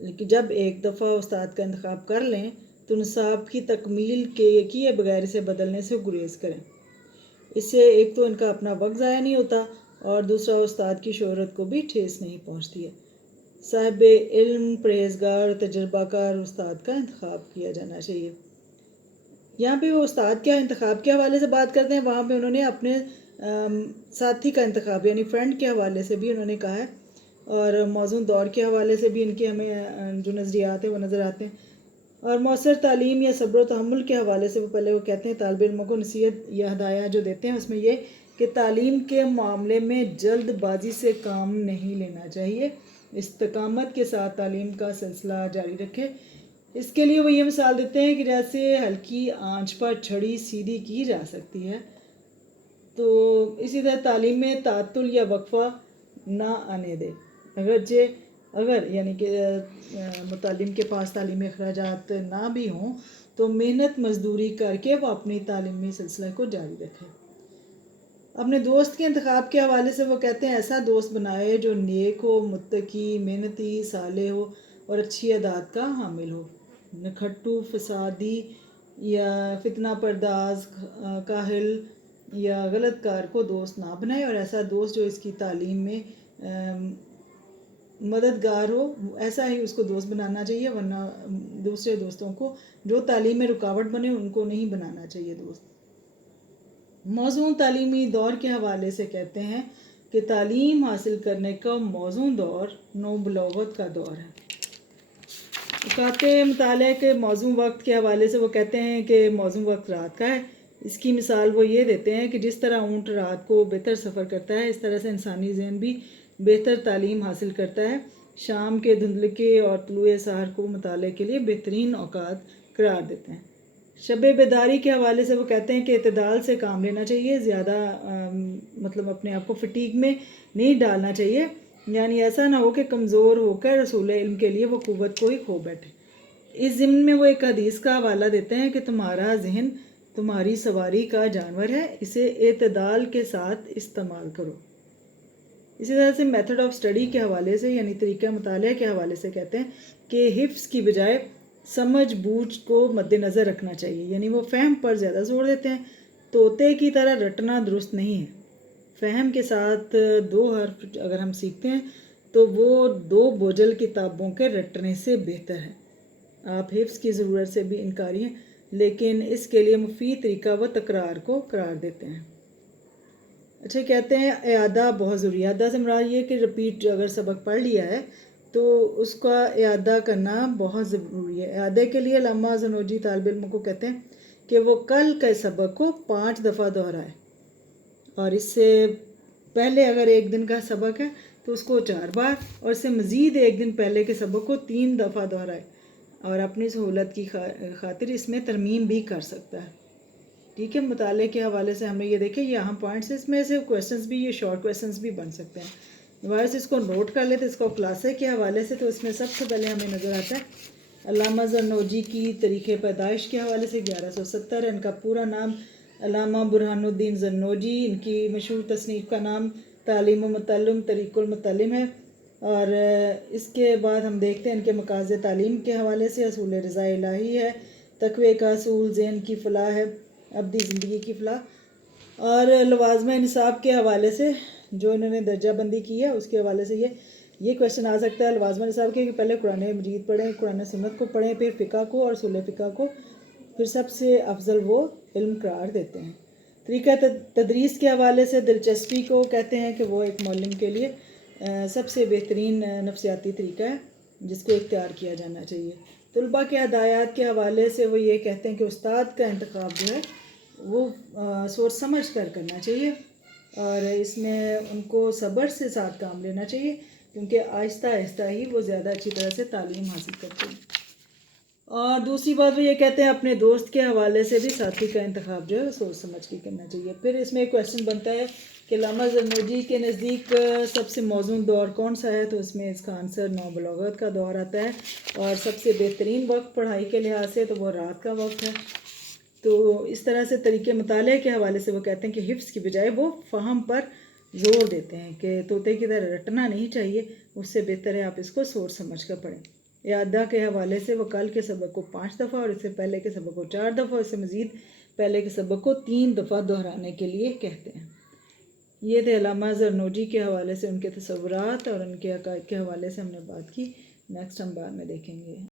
لیکن جب ایک دفعہ استاد کا انتخاب کر لیں تو نصاب کی تکمیل کیے بغیر اسے بدلنے سے گریز کریں۔ اس سے ایک تو ان کا اپنا وقت ضائع نہیں ہوتا اور دوسرا استاد کی شہرت کو بھی ٹھیس نہیں پہنچتی ہے۔ صاحب علم، پرہیزگار، تجربہ کار استاد کا انتخاب کیا جانا چاہیے۔ یہاں پہ وہ استاد کے انتخاب کے حوالے سے بات کرتے ہیں، وہاں پہ انہوں نے اپنے ساتھی کا انتخاب یعنی فرینڈ کے حوالے سے بھی انہوں نے کہا ہے، اور موزوں دور کے حوالے سے بھی ان کے ہمیں جو نظریات ہیں وہ نظر آتے ہیں، اور مؤثر تعلیم یا صبر و تحمل کے حوالے سے وہ کہتے ہیں طالب علموں کو نصیحت یا ہدایہ جو دیتے ہیں اس میں یہ کہ تعلیم کے معاملے میں جلد بازی سے کام نہیں لینا چاہیے، استقامت کے ساتھ تعلیم کا سلسلہ جاری رکھے۔ اس کے لیے وہ یہ مثال دیتے ہیں کہ جیسے ہلکی آنچ پر چھڑی سیدھی کی جا سکتی ہے، تو اسی طرح تعلیم میں تعطل یا وقفہ نہ آنے دے۔ اگر یعنی کہ متعلم کے پاس تعلیمی اخراجات نہ بھی ہوں تو محنت مزدوری کر کے وہ اپنی تعلیمی سلسلہ کو جاری رکھے۔ اپنے دوست کے انتخاب کے حوالے سے وہ کہتے ہیں ایسا دوست بنائے جو نیک ہو، متقی، محنتی، صالح ہو اور اچھی عادات کا حامل ہو۔ نکھٹو، فسادی یا فتنہ پرداز، کاہل یا غلط کار کو دوست نہ بنائے، اور ایسا دوست جو اس کی تعلیم میں مددگار ہو ایسا ہی اس کو دوست بنانا چاہیے، ورنہ دوسرے دوستوں کو جو تعلیم میں رکاوٹ بنے ان کو نہیں بنانا چاہیے دوست۔ موزوں تعلیمی دور کے حوالے سے کہتے ہیں کہ تعلیم حاصل کرنے کا موزوں دور نوبلوغت کا دور ہے۔ اوقات مطالعہ کے موزوں وقت کے حوالے سے وہ کہتے ہیں کہ موزوں وقت رات کا ہے۔ اس کی مثال وہ یہ دیتے ہیں کہ جس طرح اونٹ رات کو بہتر سفر کرتا ہے، اس طرح سے انسانی ذہن بھی بہتر تعلیم حاصل کرتا ہے۔ شام کے دھندلکے اور طلوع سحر کو مطالعے کے لیے بہترین اوقات قرار دیتے ہیں۔ شب بیداری کے حوالے سے وہ کہتے ہیں کہ اعتدال سے کام لینا چاہیے، زیادہ اپنے آپ کو فٹیگ میں نہیں ڈالنا چاہیے، یعنی ایسا نہ ہو کہ کمزور ہو کر رسول علم کے لیے وہ قوت کو ہی کھو بیٹھے۔ اس ضمن میں وہ ایک حدیث کا حوالہ دیتے ہیں کہ تمہارا ذہن تمہاری سواری کا جانور ہے، اسے اعتدال کے ساتھ استعمال کرو۔ اسی طرح سے میتھڈ آف اسٹڈی کے حوالے سے یعنی طریقہ مطالعہ کے حوالے سے کہتے ہیں کہ حفظ کی بجائے سمجھ بوجھ کو مد نظر رکھنا چاہیے، یعنی وہ فہم پر زیادہ زور دیتے ہیں۔ طوطے کی طرح رٹنا درست نہیں ہے، فہم کے ساتھ 2 حرف اگر ہم سیکھتے ہیں تو وہ 2 بوجھل کتابوں کے رٹنے سے بہتر ہے۔ آپ حفظ کی ضرورت سے بھی انکاری ہیں، لیکن اس کے لیے مفید طریقہ و تکرار کو قرار دیتے ہیں۔ اچھا، کہتے ہیں اعادہ بہت ضروری ہے۔ اعادہ سے مراد یہ کہ رپیٹ، اگر سبق پڑھ لیا ہے تو اس کا اعادہ کرنا بہت ضروری ہے۔ اعادے کے لیے علامہ زنوجی طالب علموں کو کہتے ہیں کہ وہ کل کے سبق کو 5 دفعہ دہرائے، اور اس سے پہلے اگر 1 دن کا سبق ہے تو اس کو 4 بار، اور اس سے مزید 1 دن پہلے کے سبق کو 3 دفعہ دہرائے، اور اپنی سہولت کی خاطر اس میں ترمیم بھی کر سکتا ہے۔ ٹھیک ہے، مطالعے کے حوالے سے ہم نے یہ دیکھے یہ اہم پوائنٹس، اس میں سے کویسچنز بھی، یہ شارٹ کویسچنز بھی بن سکتے ہیں۔ وائرس اس کو نوٹ کر لیتے، اس کو خلاصے کے حوالے سے تو اس میں سب سے پہلے ہمیں نظر آتا ہے علامہ زرنوجی کی تاریخ پیدائش کے حوالے سے 1170، ان کا پورا نام علامہ برہان الدین زرنوجی، ان کی مشہور تصنیف کا نام تعلیم المتعلم طریق المتعلم ہے، اور اس کے بعد ہم دیکھتے ہیں ان کے مقاصد تعلیم کے حوالے سے اصول رضا الہی ہے، تقوی کا اصول، ذہن کی فلاح ہے، ابدی زندگی کی فلاح، اور لوازمہ نصاب کے حوالے سے جو انہوں نے درجہ بندی کی ہے اس کے حوالے سے یہ کویسچن آ سکتا ہے لوازمہ نصاب کے کہ پہلے قرآن مجید پڑھیں، قرآن سنت کو پڑھیں، پھر فقہ کو اور اصول فقہ کو، پھر سب سے افضل وہ علم قرار دیتے ہیں۔ طریقہ تدریس کے حوالے سے دلچسپی کو کہتے ہیں کہ وہ ایک معلم کے لیے سب سے بہترین نفسیاتی طریقہ ہے جس کو اختیار کیا جانا چاہیے۔ طلباء کے ہدایات کے حوالے سے وہ یہ کہتے ہیں کہ استاد کا انتخاب جو ہے وہ سوچ سمجھ کر کرنا چاہیے، اور اس میں ان کو صبر سے ساتھ کام لینا چاہیے، کیونکہ آہستہ آہستہ ہی وہ زیادہ اچھی طرح سے تعلیم حاصل کرتے ہیں۔ اور دوسری بات وہ یہ کہتے ہیں اپنے دوست کے حوالے سے بھی ساتھی کا انتخاب جو ہے سوچ سمجھ کے کرنا چاہیے۔ پھر اس میں ایک کویسچن بنتا ہے کہ علامہ زرنوجی کے نزدیک سب سے موزوں دور کون سا ہے، تو اس میں اس کا آنسر نوبلوغت کا دور آتا ہے، اور سب سے بہترین وقت پڑھائی کے لحاظ سے تو وہ رات کا وقت ہے۔ تو اس طرح سے طریقے مطالعے کے حوالے سے وہ کہتے ہیں کہ حفظ کی بجائے وہ فہم پر زور دیتے ہیں کہ طوطے کی طرح رٹنا نہیں چاہیے، اس سے بہتر ہے آپ اس کو سوچ سمجھ کر پڑھیں۔ اعادہ کے حوالے سے وہ کل کے سبق کو 5 دفعہ اور اس سے پہلے کے سبق کو 4 دفعہ، اس سے مزید پہلے کے سبق کو 3 دفعہ دہرانے کے لیے کہتے ہیں۔ یہ تھے علامہ زرنوجی کے حوالے سے ان کے تصورات اور ان کے عقائد کے حوالے سے ہم نے بات کی۔ نیکسٹ ہم بعد میں دیکھیں گے۔